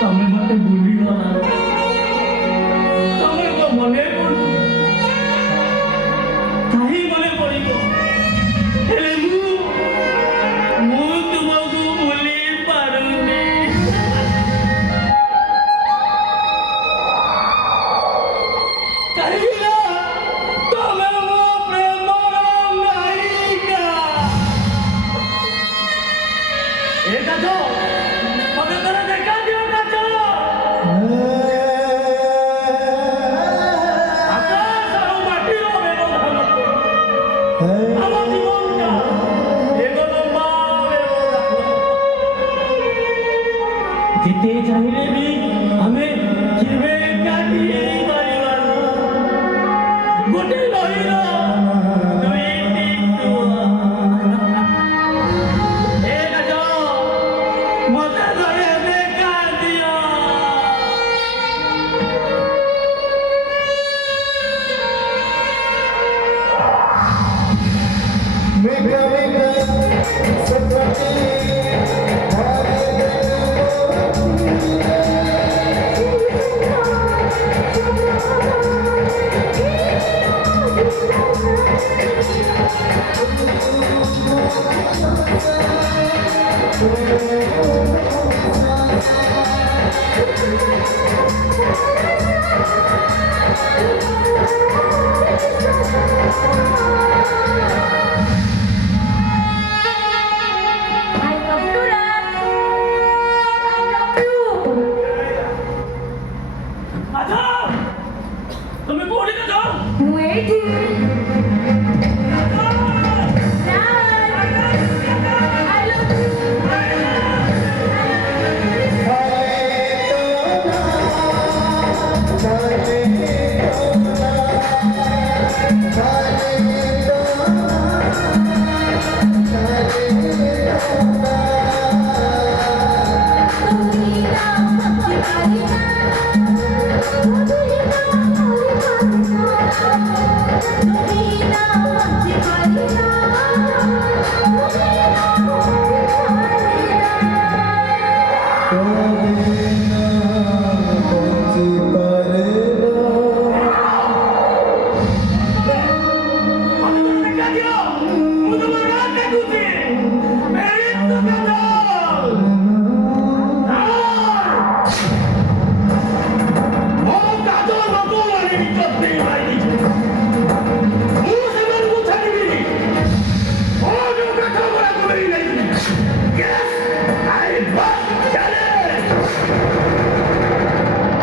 तमें मत भूली तमें को मने कहीं मने पड़ी हेले मु तुमको भूली पारुनी कहीं ना तमें मो प्रेम नायिका ए काजो जिते चाहिए भी हमें जीवे क्या दिए परिवार गोटे लहिरो दुई टिटु ए गजो मते घरे देखा दियो मेघा मेघा सपने Waiting.